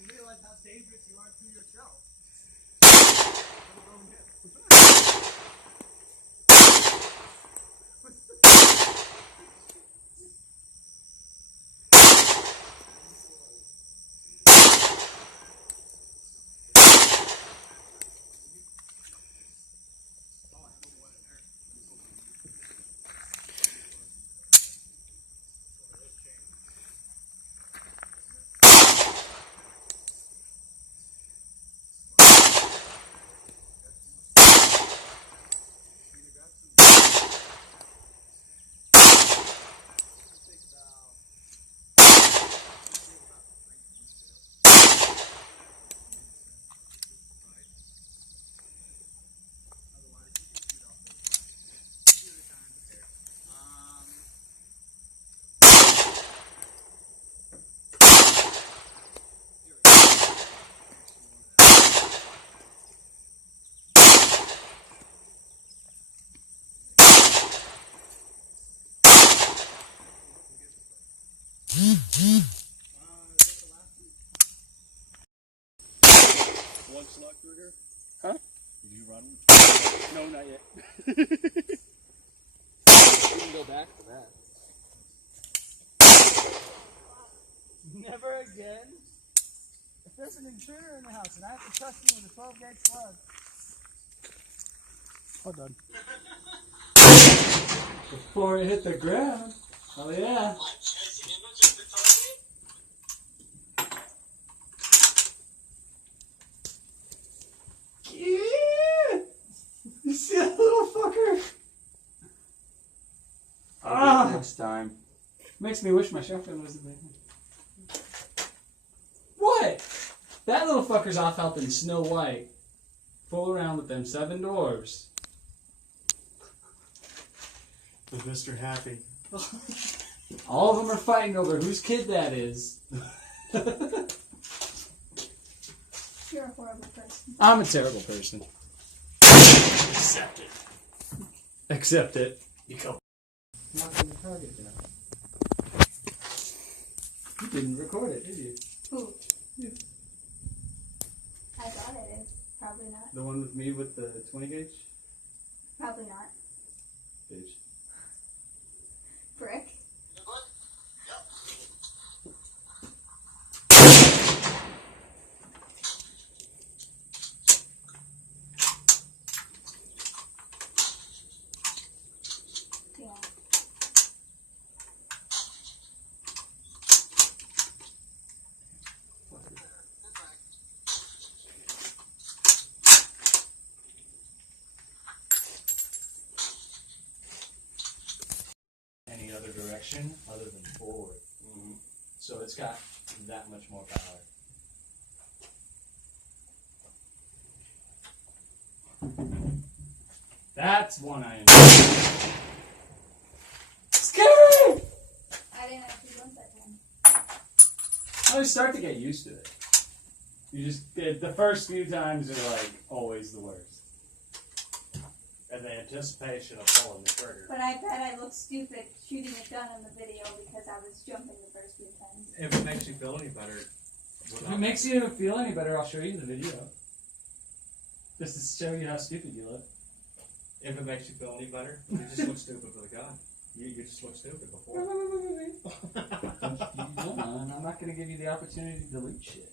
you realize how dangerous you are to yourself. One slug trigger? Huh? Did you run? No, not yet. We can go back to that. Never again. If there's an intruder in the house and I have to trust you with a 12-gauge slug. Hold on. Before it hit the ground. Oh yeah. Yeah. You see that little fucker? Ah. Next time. Makes me wish my shotgun wasn't there. What? That little fucker's off helping Snow White fool around with them 7 dwarves. With Mr. Happy. All of them are fighting over whose kid that is. You're a horrible person. I'm a terrible person. Accept it. Accept it. Become. Knocking the target down. You didn't record it, did you? Who? You. I thought it is. Probably not. The one with me with the 20 gauge? Probably not. Bitch. Brick. Yeah. Any other direction other than forward. So it's got that much more power. That's one I enjoy. Scary! I didn't actually want that time. I start to get used to it. You just, the first few times are like always the worst. And the anticipation of pulling the trigger. But I bet I looked stupid shooting a gun in the video because I was jumping the first few times. If it makes you feel any better. If it makes you feel any better, I'll show you the video. Just to show you how stupid you look. If it makes you feel any better, you just look stupid with a gun. You just look stupid before. I'm not going to give you the opportunity to delete shit.